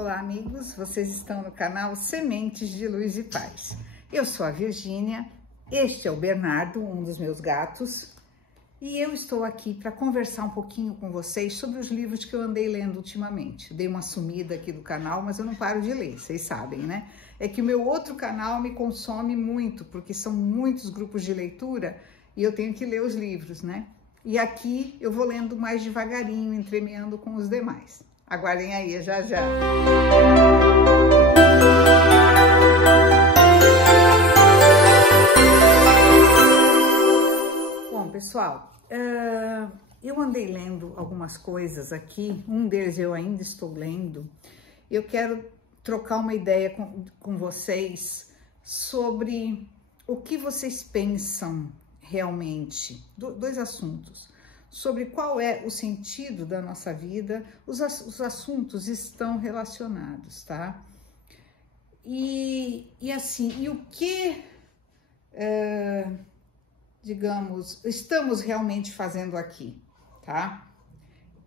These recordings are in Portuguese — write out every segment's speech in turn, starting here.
Olá, amigos, vocês estão no canal Sementes de Luz e Paz. Eu sou a Virgínia, este é o Bernardo, um dos meus gatos, e eu estou aqui para conversar um pouquinho com vocês sobre os livros que eu andei lendo ultimamente. Dei uma sumida aqui do canal, mas eu não paro de ler, vocês sabem, né? É que o meu outro canal me consome muito, porque são muitos grupos de leitura e eu tenho que ler os livros, né? E aqui eu vou lendo mais devagarinho, entremeando com os demais. Aguardem aí, já já. Bom, pessoal, eu andei lendo algumas coisas aqui, um deles eu ainda estou lendo. Eu quero trocar uma ideia com vocês sobre o que vocês pensam realmente, dois assuntos. Sobre qual é o sentido da nossa vida, os assuntos estão relacionados, tá? E o que, digamos, estamos realmente fazendo aqui, tá?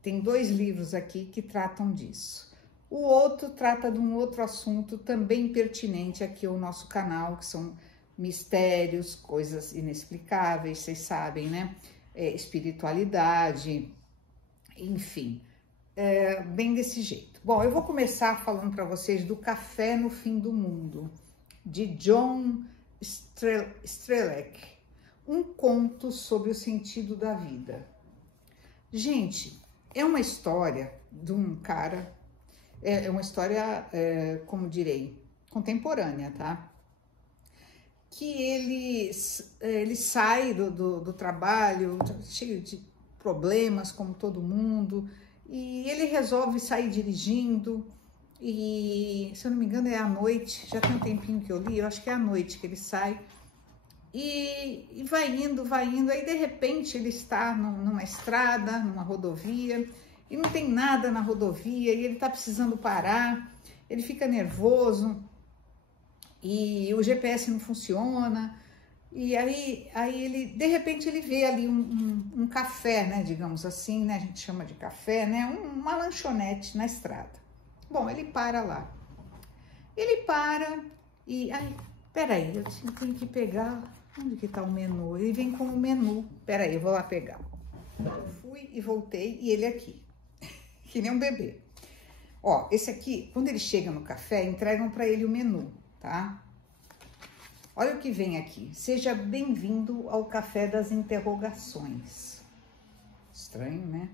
Tem dois livros aqui que tratam disso. O outro trata de um outro assunto também pertinente aqui ao nosso canal, que são mistérios, coisas inexplicáveis, vocês sabem, né? Espiritualidade, enfim, bem desse jeito. Bom, eu vou começar falando para vocês do Café no Fim do Mundo, de John Strelec, um conto sobre o sentido da vida. Gente, é uma história de um cara, é uma história, como direi, contemporânea, tá? Que ele sai do trabalho cheio de problemas, como todo mundo, e ele resolve sair dirigindo, e se eu não me engano é à noite, já tem um tempinho que eu li, eu acho que é à noite que ele sai, e vai indo, aí de repente ele está numa estrada, numa rodovia, e não tem nada na rodovia, e ele está precisando parar, ele fica nervoso, e o GPS não funciona, e aí ele, de repente, ele vê ali um café, né, digamos assim, né, a gente chama de café, né, uma lanchonete na estrada. Bom, ele para lá. Ele para e, peraí, eu tenho que pegar, onde que tá o menu? Ele vem com o menu, peraí, eu vou lá pegar. Eu fui e voltei, e ele aqui, que nem um bebê. Ó, esse aqui, quando ele chega no café, entregam para ele o menu. Tá? Olha o que vem aqui. Seja bem-vindo ao Café das Interrogações. Estranho, né?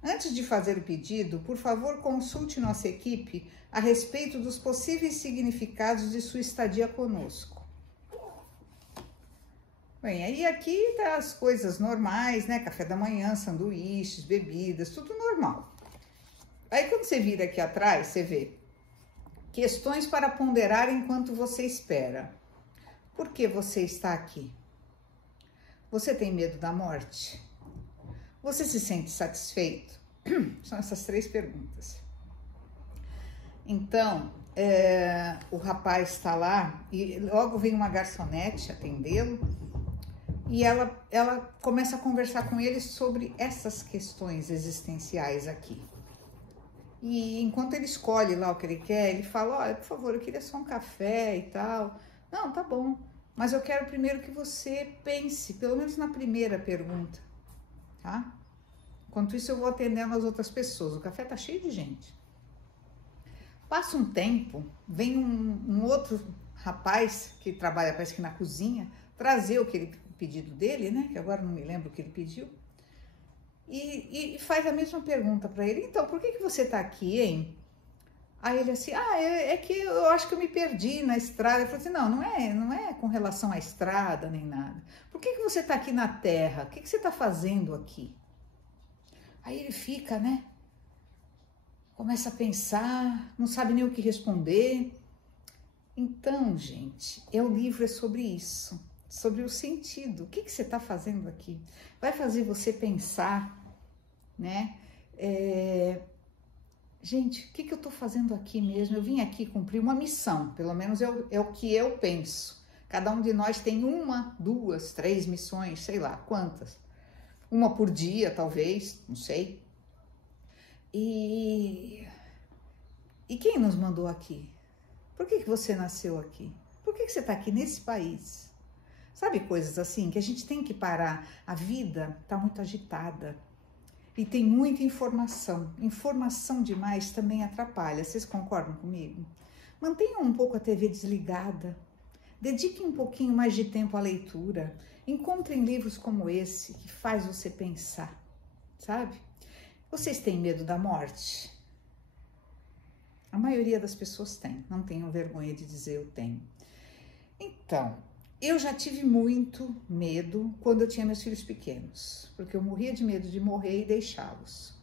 Antes de fazer o pedido, por favor, consulte nossa equipe a respeito dos possíveis significados de sua estadia conosco. Bem, aí aqui tá as coisas normais, né? Café da manhã, sanduíches, bebidas, tudo normal. Aí quando você vira aqui atrás, você vê questões para ponderar enquanto você espera. Por que você está aqui? Você tem medo da morte? Você se sente satisfeito? São essas três perguntas. Então, o rapaz está lá e logo vem uma garçonete atendê-lo e ela começa a conversar com ele sobre essas questões existenciais aqui. E enquanto ele escolhe lá o que ele quer, ele fala, olha, por favor, eu queria só um café e tal. Não, tá bom, mas eu quero primeiro que você pense, pelo menos na primeira pergunta, tá? Enquanto isso eu vou atendendo as outras pessoas, o café tá cheio de gente. Passa um tempo, vem um outro rapaz que trabalha, parece que na cozinha, trazer o pedido dele, né? Que agora não me lembro o que ele pediu. E faz a mesma pergunta para ele, então, por que você tá aqui, hein? Aí ele assim, é que eu acho que eu me perdi na estrada. Eu falei assim, não é com relação à estrada nem nada. Por que você tá aqui na terra? O que você tá fazendo aqui? Aí ele fica, né? Começa a pensar, não sabe nem o que responder. Então, gente, o livro é sobre isso. Sobre o sentido, o que você está fazendo aqui? Vai fazer você pensar, né? Gente, o que eu estou fazendo aqui mesmo? Eu vim aqui cumprir uma missão, pelo menos é o que eu penso. Cada um de nós tem 1, 2, 3 missões, sei lá quantas. Uma por dia, talvez, não sei. E E quem nos mandou aqui? Por que você nasceu aqui? Por que você está aqui nesse país? Sabe, coisas assim que a gente tem que parar. A vida está muito agitada e tem muita informação. Informação demais também atrapalha. Vocês concordam comigo? Mantenham um pouco a TV desligada. Dediquem um pouquinho mais de tempo à leitura. Encontrem livros como esse que faz você pensar, sabe? Vocês têm medo da morte? A maioria das pessoas tem. Não tenham vergonha de dizer eu tenho. Então, eu já tive muito medo quando eu tinha meus filhos pequenos, porque eu morria de medo de morrer e deixá-los.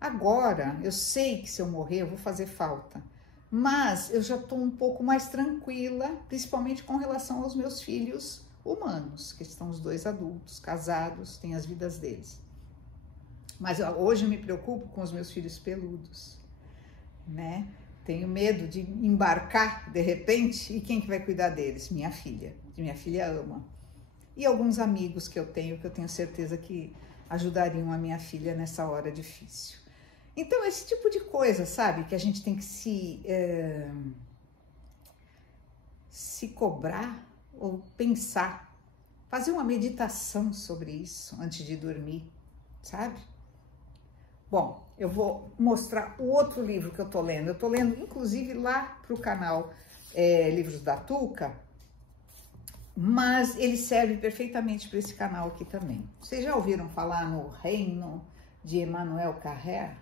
Agora, eu sei que se eu morrer eu vou fazer falta, mas eu já estou um pouco mais tranquila, principalmente com relação aos meus filhos humanos, que estão os dois adultos, casados, têm as vidas deles. Mas hoje eu me preocupo com os meus filhos peludos, né? Tenho medo de embarcar de repente e quem que vai cuidar deles? Minha filha, que minha filha ama. E alguns amigos que eu tenho certeza que ajudariam a minha filha nessa hora difícil. Então, esse tipo de coisa, sabe? Que a gente tem que se cobrar ou pensar. Fazer uma meditação sobre isso antes de dormir, sabe? Bom, eu vou mostrar o outro livro que eu tô lendo. Eu tô lendo, inclusive, lá pro canal Livros da Tuca, mas ele serve perfeitamente para esse canal aqui também. Vocês já ouviram falar no Reino de Emmanuel Carrère?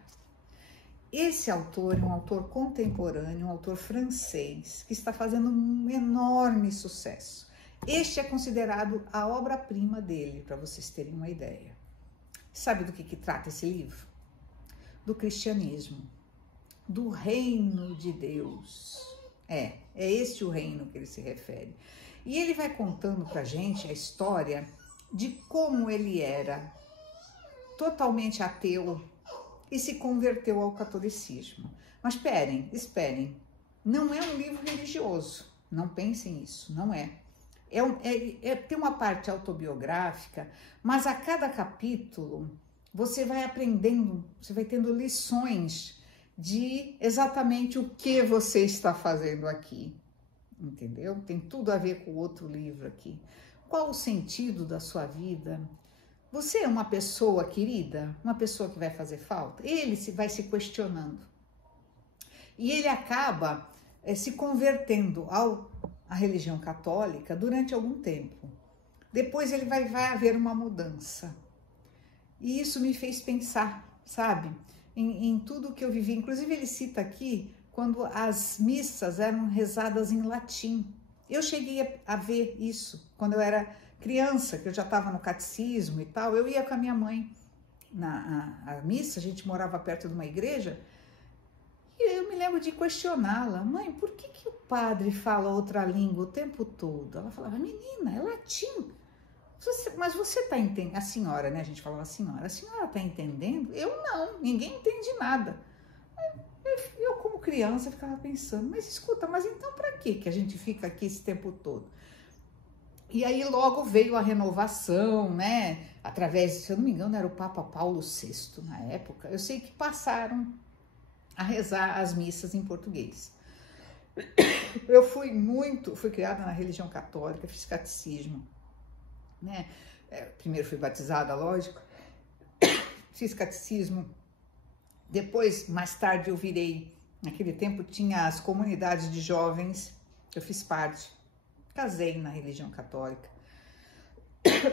Esse autor é um autor contemporâneo, um autor francês, que está fazendo um enorme sucesso. Este é considerado a obra-prima dele, para vocês terem uma ideia. Sabe do que trata esse livro? Do cristianismo, do reino de Deus. É este o reino que ele se refere. E ele vai contando pra gente a história de como ele era totalmente ateu e se converteu ao catolicismo. Mas esperem, não é um livro religioso, não pensem nisso, não é. Tem uma parte autobiográfica, mas a cada capítulo você vai aprendendo, você vai tendo lições de exatamente o que você está fazendo aqui, entendeu? Tem tudo a ver com o outro livro aqui. Qual o sentido da sua vida? Você é uma pessoa querida? Uma pessoa que vai fazer falta? Ele vai se questionando. E ele acaba se convertendo à religião católica durante algum tempo. Depois ele vai haver uma mudança. E isso me fez pensar, sabe, em tudo que eu vivi. Inclusive ele cita aqui quando as missas eram rezadas em latim. Eu cheguei a ver isso quando eu era criança, que eu já estava no catecismo e tal. Eu ia com a minha mãe na missa, a gente morava perto de uma igreja, e eu me lembro de questioná-la: mãe, por que o padre fala outra língua o tempo todo? Ela falava: menina, é latim. Mas você está entendendo? A senhora, né? A gente falava a senhora está entendendo? Eu não, ninguém entende nada. Eu como criança, ficava pensando: mas escuta, mas então para que a gente fica aqui esse tempo todo? E aí logo veio a renovação, né? Através, se eu não me engano, era o Papa Paulo VI na época. Eu sei que passaram a rezar as missas em português. Eu fui criada na religião católica, fiz catecismo, né? Primeiro fui batizada, lógico, fiz catecismo, depois, mais tarde, eu virei, naquele tempo tinha as comunidades de jovens, eu fiz parte, casei na religião católica,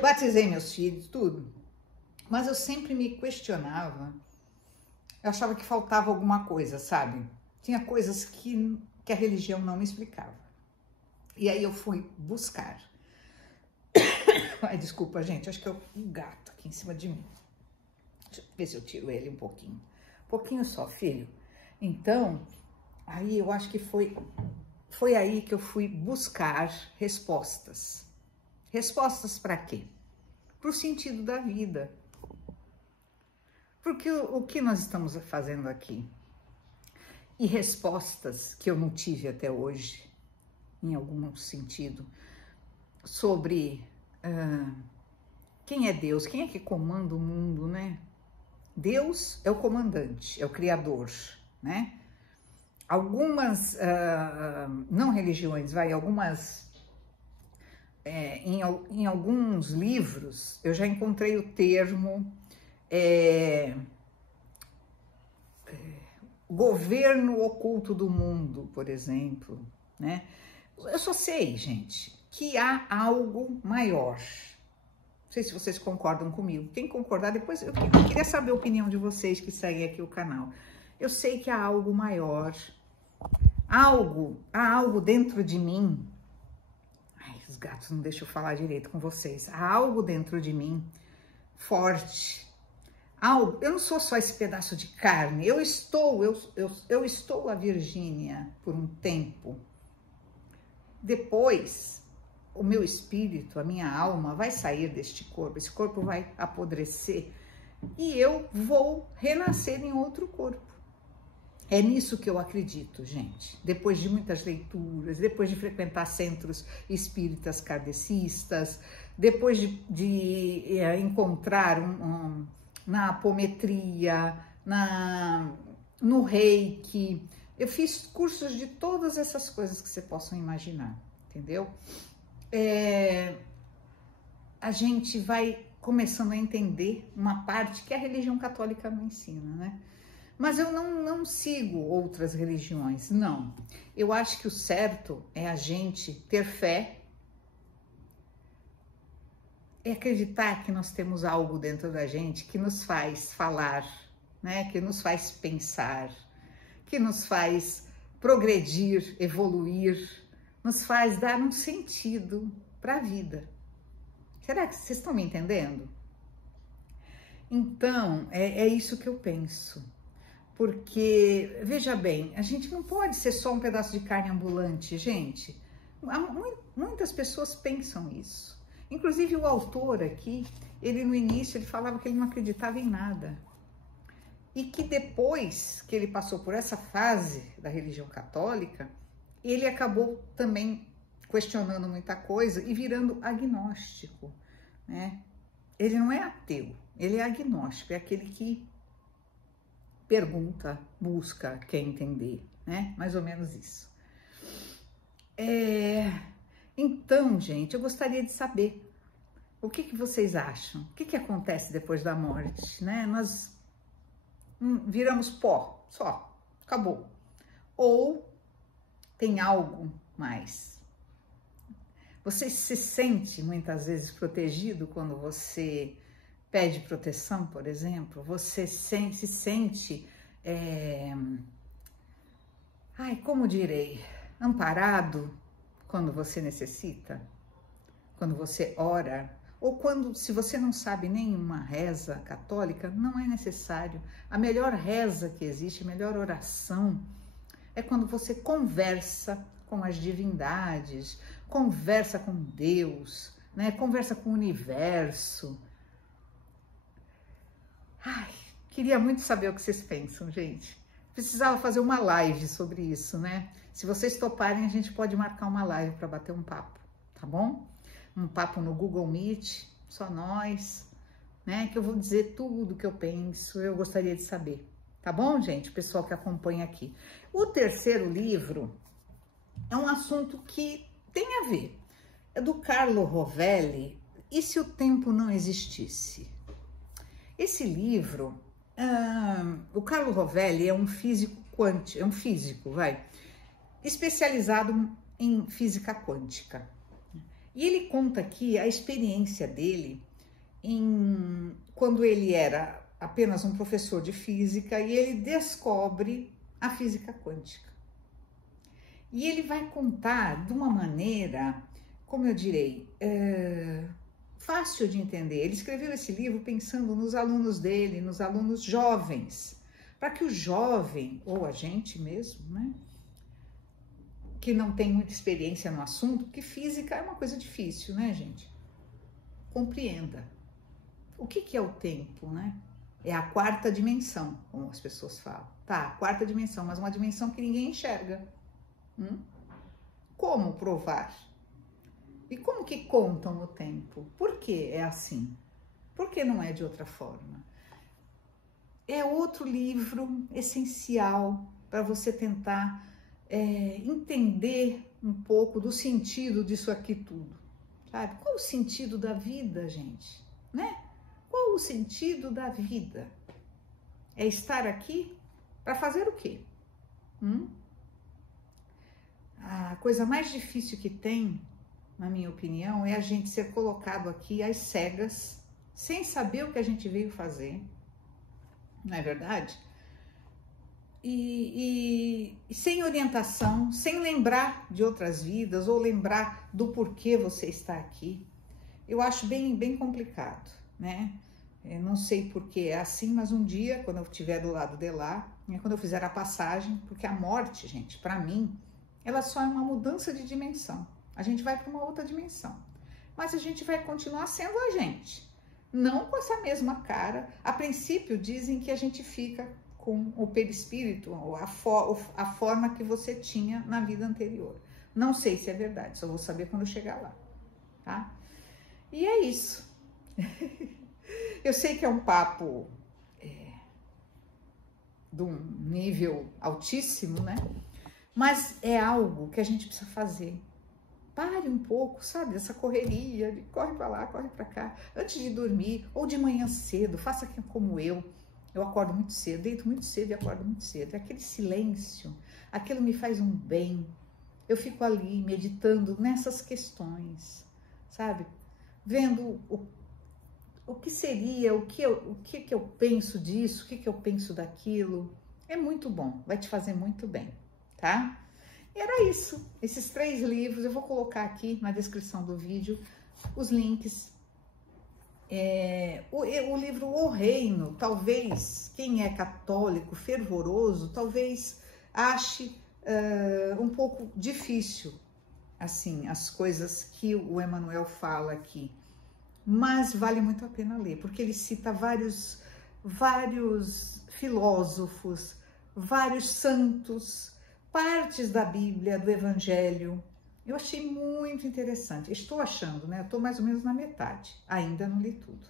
batizei meus filhos, tudo, mas eu sempre me questionava, eu achava que faltava alguma coisa, sabe? Tinha coisas que a religião não me explicava, e aí eu fui buscar. Ai, desculpa, gente, acho que é o gato aqui em cima de mim. Deixa eu ver se eu tiro ele um pouquinho. Um pouquinho só, filho. Então, aí eu acho que foi aí que eu fui buscar respostas. Respostas para quê? Para o sentido da vida. Porque o que nós estamos fazendo aqui? E respostas que eu não tive até hoje, em algum sentido, sobre quem é Deus, quem é que comanda o mundo, né? Deus é o comandante, é o criador, né? algumas não religiões, algumas em alguns livros eu já encontrei o termo governo oculto do mundo, por exemplo, né? Eu só sei, gente, que há algo maior. Não sei se vocês concordam comigo. Quem concordar, depois eu queria saber a opinião de vocês que seguem aqui o canal. Eu sei que há algo maior, há algo dentro de mim. Ai, os gatos não deixam eu falar direito com vocês. Há algo dentro de mim forte. Eu não sou só esse pedaço de carne. Eu estou a Virgínia por um tempo. Depois, o meu espírito, a minha alma vai sair deste corpo. Esse corpo vai apodrecer e eu vou renascer em outro corpo. É nisso que eu acredito, gente. Depois de muitas leituras, depois de frequentar centros espíritas kardecistas, depois de encontrar na apometria, no reiki. Eu fiz cursos de todas essas coisas que você possam imaginar, entendeu? A gente vai começando a entender uma parte que a religião católica não ensina, né? Mas eu não sigo outras religiões, não. Eu acho que o certo é a gente ter fé, é acreditar que nós temos algo dentro da gente que nos faz falar, né? Que nos faz pensar, que nos faz progredir, evoluir, nos faz dar um sentido para a vida. Será que vocês estão me entendendo? Então, é isso que eu penso. Porque, veja bem, a gente não pode ser só um pedaço de carne ambulante, gente. Muitas pessoas pensam isso. Inclusive o autor aqui, ele no início ele falava que ele não acreditava em nada. E que depois que ele passou por essa fase da religião católica, ele acabou também questionando muita coisa e virando agnóstico, né? Ele não é ateu, ele é agnóstico, é aquele que pergunta, busca, quer entender, né? Mais ou menos isso. Então, gente, eu gostaria de saber o que vocês acham? O que acontece depois da morte, né? Nós viramos pó, só, acabou. Ou tem algo mais? Você se sente muitas vezes protegido quando você pede proteção, por exemplo? Você se sente, como direi, amparado quando você necessita? Quando você ora? Ou quando, se você não sabe nenhuma reza católica, não é necessário. A melhor reza que existe, a melhor oração, é quando você conversa com as divindades, conversa com Deus, né? Conversa com o universo. Ai, queria muito saber o que vocês pensam, gente. Precisava fazer uma live sobre isso, né? Se vocês toparem, a gente pode marcar uma live para bater um papo, tá bom? Um papo no Google Meet, só nós, né? Que eu vou dizer tudo que eu penso, eu gostaria de saber. Tá bom, gente? O pessoal que acompanha aqui. O terceiro livro é um assunto que tem a ver. É do Carlo Rovelli, E se o Tempo Não Existisse? Esse livro, o Carlo Rovelli é um físico quântico, especializado em física quântica. E ele conta aqui a experiência dele quando ele era apenas um professor de física e ele descobre a física quântica. E ele vai contar de uma maneira, como eu direi, fácil de entender. Ele escreveu esse livro pensando nos alunos dele, nos alunos jovens, para que o jovem, ou a gente mesmo, né, que não tem muita experiência no assunto, porque física é uma coisa difícil, né, gente? Compreenda. O que é o tempo, né? É a quarta dimensão, como as pessoas falam. Tá, quarta dimensão, mas uma dimensão que ninguém enxerga. Como provar? E como que contam o tempo? Por que é assim? Por que não é de outra forma? É outro livro essencial para você tentar entender um pouco do sentido disso aqui tudo, sabe? Qual o sentido da vida, gente, né? Qual o sentido da vida? É estar aqui para fazer o quê? A coisa mais difícil que tem, na minha opinião, é a gente ser colocado aqui às cegas, sem saber o que a gente veio fazer, não é verdade? E sem orientação, sem lembrar de outras vidas ou lembrar do porquê você está aqui. Eu acho bem complicado, né? Eu não sei porque é assim, mas um dia, quando eu estiver do lado de lá, quando eu fizer a passagem, porque a morte, gente, para mim, ela só é uma mudança de dimensão. A gente vai para uma outra dimensão, mas a gente vai continuar sendo a gente, não com essa mesma cara. A princípio dizem que a gente fica com o perispírito, ou a forma que você tinha na vida anterior. Não sei se é verdade, só vou saber quando eu chegar lá, tá? E é isso. Eu sei que é um papo de um nível altíssimo, né? Mas é algo que a gente precisa fazer. Pare um pouco, sabe? Essa correria de corre para lá, corre para cá. Antes de dormir ou de manhã cedo, faça como eu. Eu acordo muito cedo, deito muito cedo e acordo muito cedo. É aquele silêncio, aquilo me faz um bem. Eu fico ali meditando nessas questões, sabe? Vendo o que seria, o que eu penso disso, o que eu penso daquilo. É muito bom, vai te fazer muito bem, tá? E era isso, esses 3 livros, eu vou colocar aqui na descrição do vídeo os links. O livro O Reino, talvez, quem é católico, fervoroso, talvez ache um pouco difícil, assim, as coisas que o Emmanuel fala aqui. Mas vale muito a pena ler, porque ele cita vários filósofos, vários santos, partes da Bíblia, do Evangelho. Eu achei muito interessante. Estou achando, né? Eu estou mais ou menos na metade. Ainda não li tudo.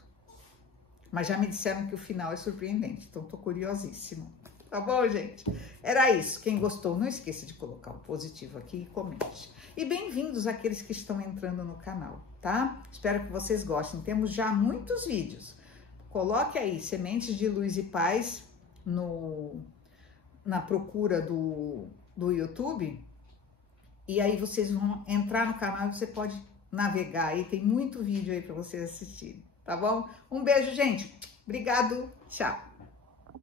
Mas já me disseram que o final é surpreendente, então estou curiosíssima. Tá bom, gente? Era isso. Quem gostou, não esqueça de colocar o positivo aqui e comente. E bem-vindos àqueles que estão entrando no canal, tá? Espero que vocês gostem. Temos já muitos vídeos. Coloque aí Sementes de Luz e Paz na procura do YouTube. E aí vocês vão entrar no canal e você pode navegar aí. Tem muito vídeo aí para vocês assistirem, tá bom? Um beijo, gente. Obrigado. Tchau.